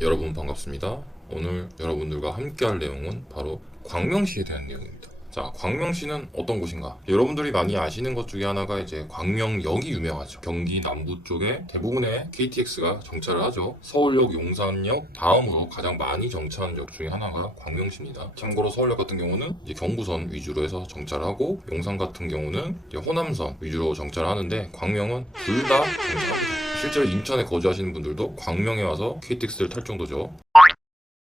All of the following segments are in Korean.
여러분 반갑습니다. 오늘 여러분들과 함께 할 내용은 바로 광명시에 대한 내용입니다. 자, 광명시는 어떤 곳인가? 여러분들이 많이 아시는 것 중에 하나가 이제 광명역이 유명하죠. 경기 남부 쪽에 대부분의 KTX가 정차를 하죠. 서울역, 용산역 다음으로 가장 많이 정차하는 역 중에 하나가 광명시입니다. 참고로 서울역 같은 경우는 이제 경부선 위주로 해서 정차를 하고 용산 같은 경우는 이제 호남선 위주로 정차를 하는데 광명은 둘 다 정차합니다. 실제로 인천에 거주하시는 분들도 광명에 와서 KTX를 탈 정도죠.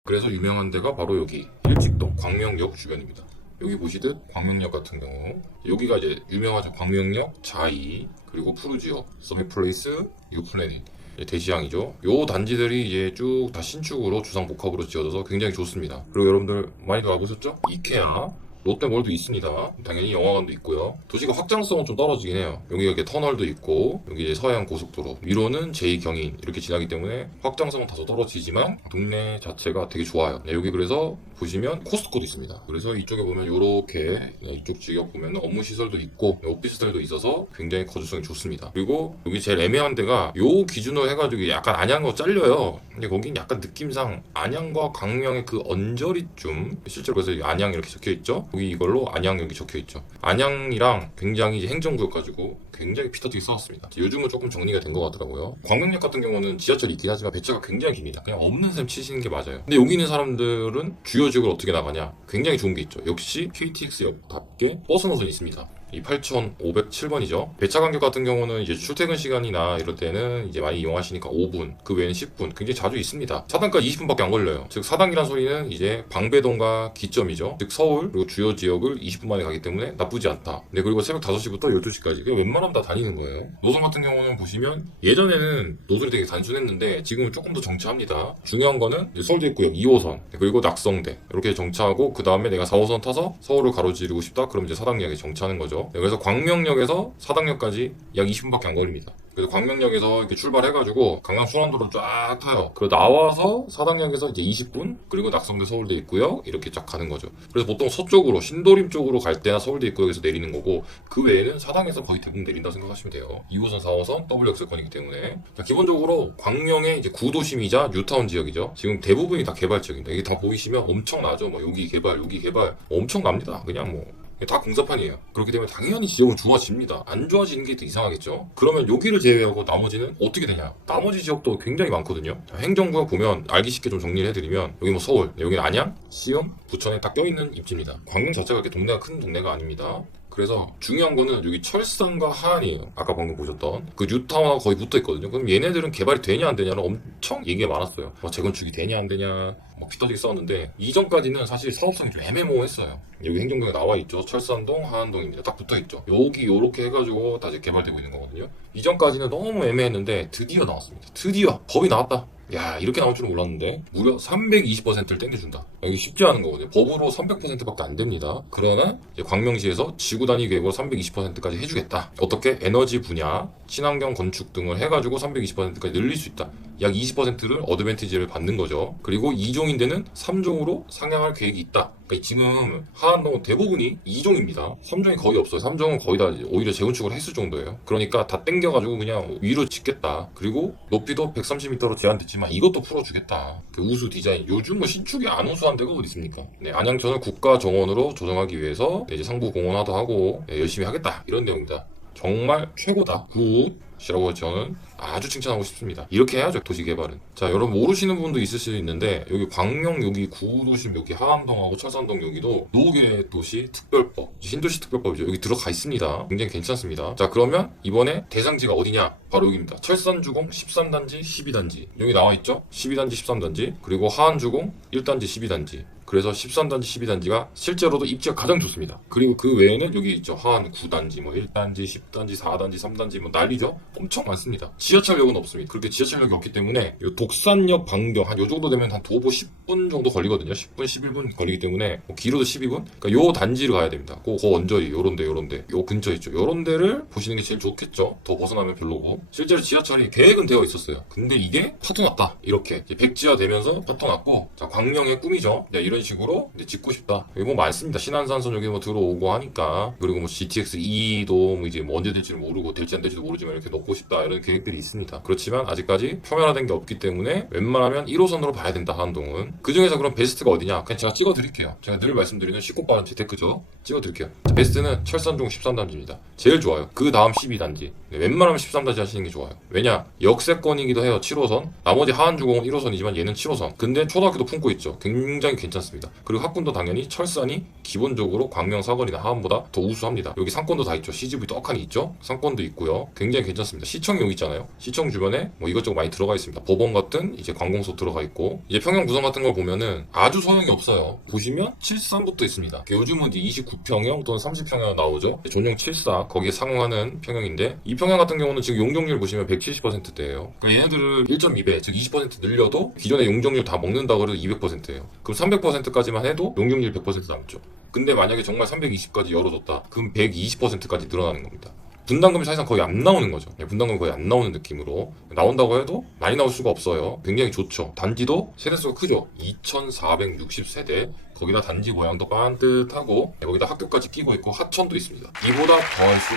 그래서 유명한 데가 바로 여기 일직동 광명역 주변입니다. 여기 보시듯 광명역 같은 경우 여기가 이제 유명하죠. 광명역, 자이 그리고 푸르지오, 서밋플레이스, 유플래닛 대시양이죠. 요 단지들이 이제 쭉 다 신축으로 주상복합으로 지어져서 굉장히 좋습니다. 그리고 여러분들 많이들 와보셨죠? 이케아, 롯데몰도 있습니다. 당연히 영화관도 있고요. 도시가 확장성은 좀 떨어지긴 해요. 여기가 이렇게 터널도 있고 여기 서해안 고속도로 위로는 제2경인 이렇게 지나기 때문에 확장성은 다소 떨어지지만 동네 자체가 되게 좋아요. 네, 여기 그래서 보시면 코스트코도 있습니다. 그래서 이쪽에 보면 이렇게 네, 이쪽 지역 보면 업무 시설도 있고 네, 오피스텔도 있어서 굉장히 거주성이 좋습니다. 그리고 여기 제일 애매한 데가 요 기준으로 해가지고 약간 안양거 잘려요. 근데 거긴 약간 느낌상 안양과 광명의 그 언저리쯤 실제로 그래서 이 안양 이렇게 적혀 있죠. 여기 이걸로 안양 여기 적혀 있죠. 안양이랑 굉장히 행정구역 가지고 굉장히 피터지게 싸웠습니다. 요즘은 조금 정리가 된 것 같더라고요. 광명역 같은 경우는 지하철이 있긴 하지만 배차가 굉장히 깁니다. 그냥 없는 셈 치시는 게 맞아요. 근데 여기 있는 사람들은 주요 지역을 어떻게 나가냐? 굉장히 좋은 게 있죠. 역시 KTX역답게 버스 노선이 있습니다. 이 8,507번이죠. 배차 간격 같은 경우는 이제 출퇴근 시간이나 이럴 때는 이제 많이 이용하시니까 5분, 그 외에는 10분, 굉장히 자주 있습니다. 사당까지 20분밖에 안 걸려요. 즉 사당이란 소리는 이제 방배동과 기점이죠. 즉 서울 그리고 주요 지역을 20분 만에 가기 때문에 나쁘지 않다. 네 그리고 새벽 5시부터 12시까지 그냥 웬만하면 다 다니는 거예요. 노선 같은 경우는 보시면 예전에는 노선이 되게 단순했는데 지금은 조금 더 정차합니다. 중요한 거는 이제 서울대입구역 2호선 그리고 낙성대 이렇게 정차하고 그 다음에 내가 4호선 타서 서울을 가로지르고 싶다 그럼 이제 사당역에 정차하는 거죠. 네, 그래서 광명역에서 사당역까지 약 20분밖에 안 걸립니다. 그래서 광명역에서 이렇게 출발해가지고 강남 순환도로 쫙 타요. 그리고 나와서 사당역에서 이제 20분 그리고 낙성대 서울대 있고요 이렇게 쫙 가는 거죠. 그래서 보통 서쪽으로 신도림 쪽으로 갈 때나 서울대 입구역에서 내리는 거고 그 외에는 사당에서 거의 대부분 내린다 생각하시면 돼요. 2호선, 4호선 W역세권이기 때문에 자, 기본적으로 광명의 이제 구도심이자 뉴타운 지역이죠. 지금 대부분이 다 개발 지역입니다. 이게 다 보이시면 엄청나죠. 뭐 여기 개발, 여기 개발 엄청납니다. 그냥 뭐 다 공사판이에요. 그렇기 때문에 당연히 지역은 좋아집니다. 안 좋아지는 게 더 이상하겠죠. 그러면 여기를 제외하고 나머지는 어떻게 되냐? 나머지 지역도 굉장히 많거든요. 자, 행정구역 보면 알기 쉽게 좀 정리를 해드리면 여기 뭐 서울, 여기는 안양, 시흥, 부천에 딱 껴있는 입지입니다. 광명 자체가 그렇게 동네가 큰 동네가 아닙니다. 그래서 중요한 거는 여기 철산과 하안이에요. 아까 방금 보셨던 그 뉴타운하고 거의 붙어 있거든요. 그럼 얘네들은 개발이 되냐 안 되냐는 엄청 얘기가 많았어요. 뭐 재건축이 되냐 안 되냐 뭐 피터지게 싸웠는데 이전까지는 사실 사업성이 좀 애매모호했어요. 여기 행정구에 나와 있죠. 철산동, 하안동입니다. 딱 붙어 있죠. 여기 요렇게 해가지고 다 이제 개발되고 있는 거거든요. 이전까지는 너무 애매했는데 드디어 나왔습니다. 드디어 법이 나왔다. 야 이렇게 나올 줄은 몰랐는데 무려 320%를 땡겨준다. 여기 쉽지 않은 거거든요. 법으로 300%밖에 안 됩니다. 그러나 광명시에서 지구 단위 계획으로 320%까지 해주겠다. 어떻게 에너지 분야, 친환경 건축 등을 해가지고 320%까지 늘릴 수 있다. 약 20%를 어드밴티지를 받는 거죠. 그리고 2종인 데는 3종으로 상향할 계획이 있다. 그러니까 지금 하안동은 대부분이 2종입니다. 3종이 거의 없어요. 3종은 거의 다 오히려 재건축을 했을 정도예요. 그러니까 다 땡겨가지고 그냥 위로 짓겠다. 그리고 높이도 130m로 제한됐지만 이것도 풀어주겠다. 그 우수 디자인. 요즘 뭐 신축이 안 우수한 데가 어디 있습니까? 네, 안양천을 국가 정원으로 조성하기 위해서 네, 이제 상부 공원화도 하고 네, 열심히 하겠다. 이런 내용입니다. 정말 최고다. 굿 이라고 저는 아주 칭찬하고 싶습니다. 이렇게 해야죠 도시 개발은. 자 여러분 모르시는 분도 있을 수 있는데 여기 광명 여기 구도심 여기 하암동하고 철산동 여기도 노후계 도시 특별법 신도시 특별법이죠. 여기 들어가 있습니다. 굉장히 괜찮습니다. 자 그러면 이번에 대상지가 어디냐? 바로 여기입니다. 철산주공 13단지 12단지 여기 나와 있죠? 12단지 13단지 그리고 하안주공 1단지 12단지 그래서 13단지, 12단지가 실제로도 입지가 가장 좋습니다. 그리고 그 외에는 여기 있죠. 하안 9단지, 뭐 1단지, 10단지, 4단지, 3단지, 뭐 난리죠? 엄청 많습니다. 지하철역은 없습니다. 그렇게 지하철역이 없기 때문에 요 독산역 방경 한요 정도 되면 한 도보 10분 정도 걸리거든요. 10분, 11분 걸리기 때문에 뭐 길어도 12분? 그러니까 요 단지를 가야 됩니다. 그, 그 언저리 요런데 요런데 요 근처 있죠. 요런 데를 보시는 게 제일 좋겠죠. 더 벗어나면 별로고. 실제로 지하철이 계획은 되어 있었어요. 근데 이게 파토 났다. 이렇게 백지화 되면서 파토 났고 자 광명의 꿈이죠. 자, 이런 이런 식으로 이제 짓고 싶다. 뭐 많습니다. 신한산선 여기 뭐 들어오고 하니까 그리고 뭐 GTX 2도 뭐 이제 뭐 언제 될지는 모르고 될지 안 될지도 모르지만 이렇게 넣고 싶다 이런 계획들이 있습니다. 그렇지만 아직까지 표면화된 게 없기 때문에 웬만하면 1호선으로 봐야 된다 한동은. 그 중에서 그럼 베스트가 어디냐? 그냥 제가 찍어드릴게요. 제가 늘 말씀드리는 19바른 재테크죠. 찍어드릴게요. 자, 베스트는 철산 중 13단지입니다. 제일 좋아요. 그 다음 12단지. 네, 웬만하면 13단지 하시는 게 좋아요. 왜냐? 역세권이기도 해요. 7호선. 나머지 하안주공은 1호선이지만 얘는 7호선. 근데 초등학교도 품고 있죠. 굉장히 괜찮습니다. 그리고 학군도 당연히 철산이 기본적으로 광명 사거리나 하안보다 더 우수합니다. 여기 상권도 다 있죠. CGV 떡하니 있죠. 상권도 있고요. 굉장히 괜찮습니다. 시청이 여기 있잖아요. 시청 주변에 뭐 이것저것 많이 들어가 있습니다. 법원 같은 이제 관공서 들어가 있고 이제 평형 구성 같은 걸 보면은 아주 소형이 없어요. 보시면 73부터 있습니다. 요즘은 이제 29평형 또는 30평형 나오죠. 전용 74 거기에 상응하는 평형인데 이 평형 같은 경우는 지금 용적률 보시면 170%대예요. 그러니까 얘네들을 1.2배 즉 20% 늘려도 기존의 용적률 다 먹는다고 해도 200%예요. 그럼 300% 까지만 해도 용적률 100% 남죠. 근데 만약에 정말 320까지 열어줬다. 그럼 120%까지 늘어나는 겁니다. 분담금이 사실상 거의 안 나오는 거죠. 예, 분담금이 거의 안 나오는 느낌으로 나온다고 해도 많이 나올 수가 없어요. 굉장히 좋죠. 단지도 세대수가 크죠. 2,460세대. 거기다 단지 모양도 반듯하고 거기다 학교까지 끼고 있고 하천도 있습니다. 이보다 더할 수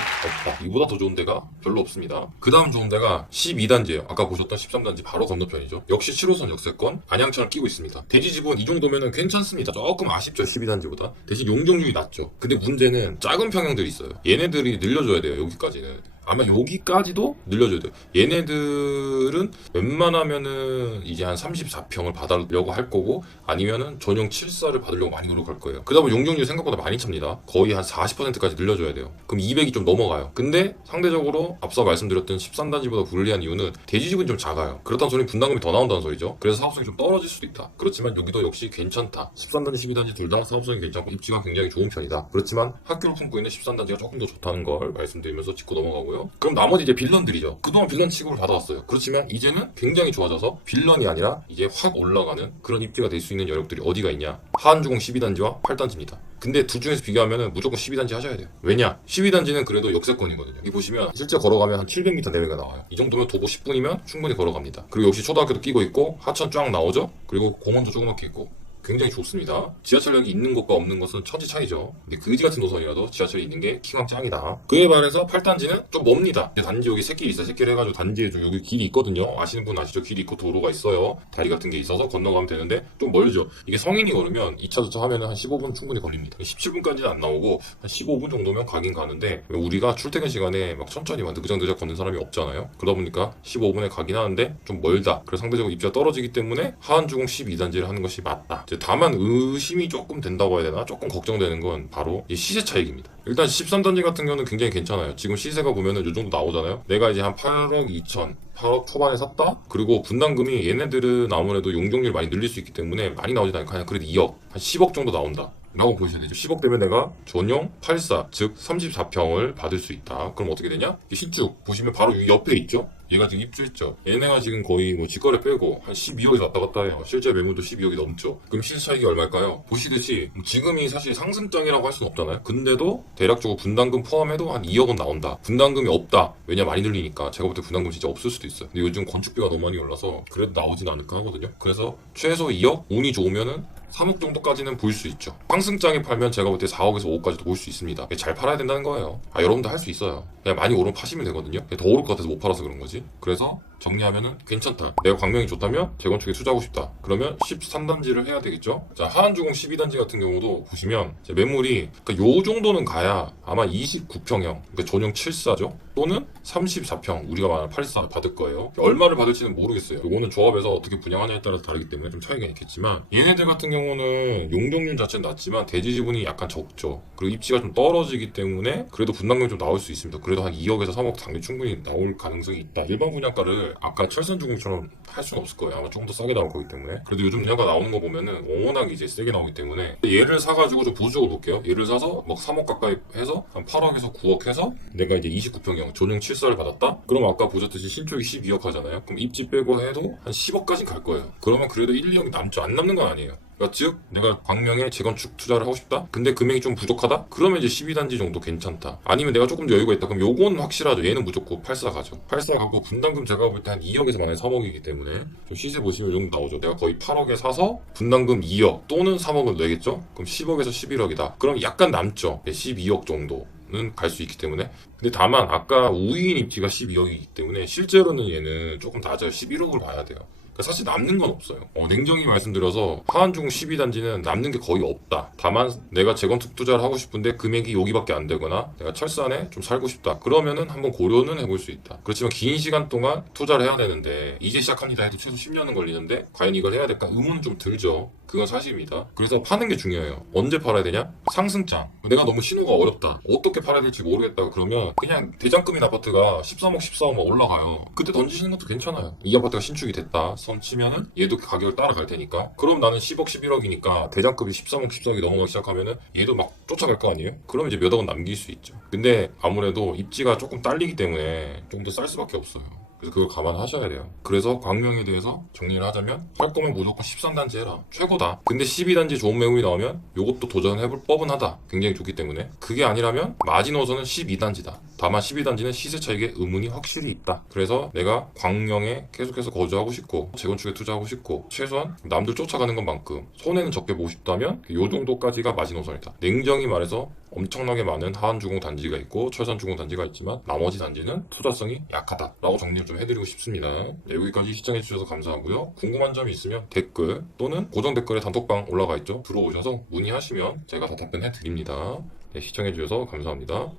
없다. 이보다 더 좋은 데가 별로 없습니다. 그 다음 좋은 데가 12단지예요. 아까 보셨던 13단지 바로 건너편이죠. 역시 7호선 역세권 안양천을 끼고 있습니다. 대지 지분 이 정도면은 괜찮습니다. 조금 아쉽죠 12단지보다. 대신 용적률이 낮죠. 근데 문제는 작은 평형들이 있어요. 얘네들이 늘려줘야 돼요. 여기까지는. 아마 여기까지도 늘려줘야 돼요. 얘네들은 웬만하면은 이제 한 34평을 받으려고 할 거고 아니면은 전용 74를 받으려고 많이 노력할 거예요. 그러다 보면 용적률이 생각보다 많이 찹니다. 거의 한 40%까지 늘려줘야 돼요. 그럼 200이 좀 넘어가요. 근데 상대적으로 앞서 말씀드렸던 13단지보다 불리한 이유는 대지집은 좀 작아요. 그렇다는 소리는 분담금이 더 나온다는 소리죠. 그래서 사업성이 좀 떨어질 수도 있다. 그렇지만 여기도 역시 괜찮다. 13단지, 12단지 둘 다 사업성이 괜찮고 입지가 굉장히 좋은 편이다. 그렇지만 학교를 품고 있는 13단지가 조금 더 좋다는 걸 말씀드리면서 짚고 넘어가고요. 그럼 나머지 이제 빌런들이죠. 그동안 빌런 취급을 받아왔어요. 그렇지만 이제는 굉장히 좋아져서 빌런이 아니라 이제 확 올라가는 그런 입지가 될 수 있는 여력들이 어디가 있냐? 하안주공 12단지와 8단지입니다. 근데 둘 중에서 비교하면 무조건 12단지 하셔야 돼요. 왜냐? 12단지는 그래도 역세권이거든요. 여기 보시면 실제 걸어가면 한 700m 내외가 나와요. 이 정도면 도보 10분이면 충분히 걸어갑니다. 그리고 역시 초등학교도 끼고 있고 하천 쫙 나오죠? 그리고 공원도 조그맣게 있고 굉장히 좋습니다. 지하철역이 있는 것과 없는 것은 천지 차이죠. 근데 그지 같은 노선이라도 지하철이 있는 게 키강 짱이다. 그에 반해서 8단지는 좀 멉니다. 단지 여기 새길 있어 새길 해가지고 단지에 좀 여기 길이 있거든요. 아시는 분 아시죠? 길이 있고 도로가 있어요. 다리 같은 게 있어서 건너가면 되는데 좀 멀죠. 이게 성인이 걸으면 2차 주차 하면은 한 15분 충분히 걸립니다. 17분까지는 안 나오고 한 15분 정도면 가긴 가는데 우리가 출퇴근 시간에 막 천천히 막 느그작느작 걷는 사람이 없잖아요. 그러다 보니까 15분에 가긴 하는데 좀 멀다. 그래서 상대적으로 입지가 떨어지기 때문에 하안주공 12단지를 하는 것이 맞다. 이제 다만 의심이 조금 된다고 해야 되나? 조금 걱정되는 건 바로 이 시세 차익입니다. 일단 13단지 같은 경우는 굉장히 괜찮아요. 지금 시세가 보면은 요 정도 나오잖아요. 내가 이제 한 8억 2천 8억 초반에 샀다? 그리고 분담금이 얘네들은 아무래도 용적률 많이 늘릴 수 있기 때문에 많이 나오지 않고 그냥 그래도 2억, 한 10억 정도 나온다. 라고 보셔야 되죠. 10억 되면 내가 전용 84, 즉 34평을 받을 수 있다. 그럼 어떻게 되냐? 이 신축 보시면 바로 이 옆에 있죠? 얘가 지금 입주했죠. 얘네가 지금 거의 뭐 직거래 빼고 한 12억이 왔다 갔다 해요. 실제 매물도 12억이 넘죠. 그럼 시세 차익이 얼마일까요? 보시듯이 지금이 사실 상승장이라고 할 수는 없잖아요. 근데도 대략적으로 분담금 포함해도 한 2억은 나온다. 분담금이 없다. 왜냐 많이 늘리니까 제가 볼 때 분담금 진짜 없을 수도 있어요. 근데 요즘 건축비가 너무 많이 올라서 그래도 나오진 않을까 하거든요. 그래서 최소 2억, 운이 좋으면은 3억 정도까지는 보일 수 있죠. 상승장에 팔면 제가 볼 때 4억에서 5억까지도 볼 수 있습니다. 잘 팔아야 된다는 거예요. 아, 여러분도 할 수 있어요. 그냥 많이 오르면 파시면 되거든요. 더 오를 것 같아서 못 팔아서 그런 거지. 그래서 정리하면은 괜찮다. 내가 광명이 좋다면 재건축에 투자하고 싶다. 그러면 13단지를 해야 되겠죠. 자, 하안주공 12단지 같은 경우도 보시면 매물이 그러니까 요 정도는 가야 아마 29평형, 그러니까 전용 74죠. 또는 34평, 우리가 말하는 84를 받을 거예요. 얼마를 받을지는 모르겠어요. 요거는 조합에서 어떻게 분양하냐에 따라서 다르기 때문에 좀 차이가 있겠지만 얘네들 같은 경우는 용적률 자체는 낮지만 대지 지분이 약간 적죠. 그리고 입지가 좀 떨어지기 때문에 그래도 분담금이 좀 나올 수 있습니다. 그래도 한 2억에서 3억 당연히 충분히 나올 가능성이 있다. 일반 분양가를 아까 철선주공처럼 할 수는 없을 거예요. 아마 조금 더 싸게 나올 거기 때문에. 그래도 요즘 분양가 나오는 거 보면은 워낙 이제 세게 나오기 때문에 얘를 사가지고 좀 보수적으로 볼게요. 얘를 사서 막 3억 가까이 해서 한 8억에서 9억 해서 내가 이제 29평형 전용 7사를 받았다? 그럼 아까 보셨듯이 신축이 12억 하잖아요. 그럼 입지 빼고 해도 한 10억까지 갈 거예요. 그러면 그래도 1, 2억이 남죠. 안 남는 건 아니에요. 즉 내가 광명에 재건축 투자를 하고 싶다. 근데 금액이 좀 부족하다. 그러면 이제 12단지 정도 괜찮다. 아니면 내가 조금 더 여유가 있다. 그럼 요건 확실하죠. 얘는 무조건 84 가죠. 84 가고 분담금 제가 볼 때 한 2억에서 만약에 3억이기 때문에 좀 시세 보시면 이 정도 나오죠. 내가 거의 8억에 사서 분담금 2억 또는 3억을 내겠죠. 그럼 10억에서 11억이다. 그럼 약간 남죠. 12억 정도. 는 갈 수 있기 때문에 근데 다만 아까 우인 입지가 12억이기 때문에 실제로는 얘는 조금 낮아요 11억을 봐야 돼요 사실 남는 건 없어요. 어, 냉정히 말씀드려서 하한중 12단지는 남는 게 거의 없다. 다만 내가 재건축 투자를 하고 싶은데 금액이 여기밖에 안 되거나 내가 철산에 좀 살고 싶다. 그러면은 한번 고려는 해볼 수 있다. 그렇지만 긴 시간 동안 투자를 해야 되는데 이제 시작합니다 해도 최소 10년은 걸리는데 과연 이걸 해야 될까? 의문은 좀 들죠 그건 사실입니다. 그래서 파는 게 중요해요. 언제 팔아야 되냐? 상승장. 내가 너무 신호가 어렵다. 어떻게 팔아야 될지 모르겠다. 그러면 그냥 대장금인 아파트가 13억 14억 막 올라가요. 그때 던지시는 것도 괜찮아요. 이 아파트가 신축이 됐다. 선 치면은 얘도 가격을 따라갈 테니까. 그럼 나는 10억 11억이니까 대장급이 13억 14억이 넘어가기 시작하면은 얘도 막 쫓아갈 거 아니에요? 그럼 이제 몇 억은 남길 수 있죠. 근데 아무래도 입지가 조금 딸리기 때문에 좀 더 쌀 수밖에 없어요 그래서 그걸 감안하셔야 돼요. 그래서 광명에 대해서 정리를 하자면 할 거면 무조건 13단지 해라. 최고다. 근데 12단지 좋은 매물이 나오면 이것도 도전해볼 법은 하다. 굉장히 좋기 때문에 그게 아니라면 마지노선은 12단지다. 다만 12단지는 시세 차익에 의문이 확실히 있다. 그래서 내가 광명에 계속해서 거주하고 싶고 재건축에 투자하고 싶고 최소한 남들 쫓아가는 것만큼 손해는 적게 보고 싶다면 이 정도까지가 마지노선이다. 냉정히 말해서 엄청나게 많은 하한주공 단지가 있고 철산주공 단지가 있지만 나머지 단지는 투자성이 약하다라고 정리를 좀 해드리고 싶습니다. 네, 여기까지 시청해주셔서 감사하고요. 궁금한 점이 있으면 댓글 또는 고정 댓글에 단톡방 올라가 있죠. 들어오셔서 문의하시면 제가 다 답변해 드립니다. 네, 시청해주셔서 감사합니다.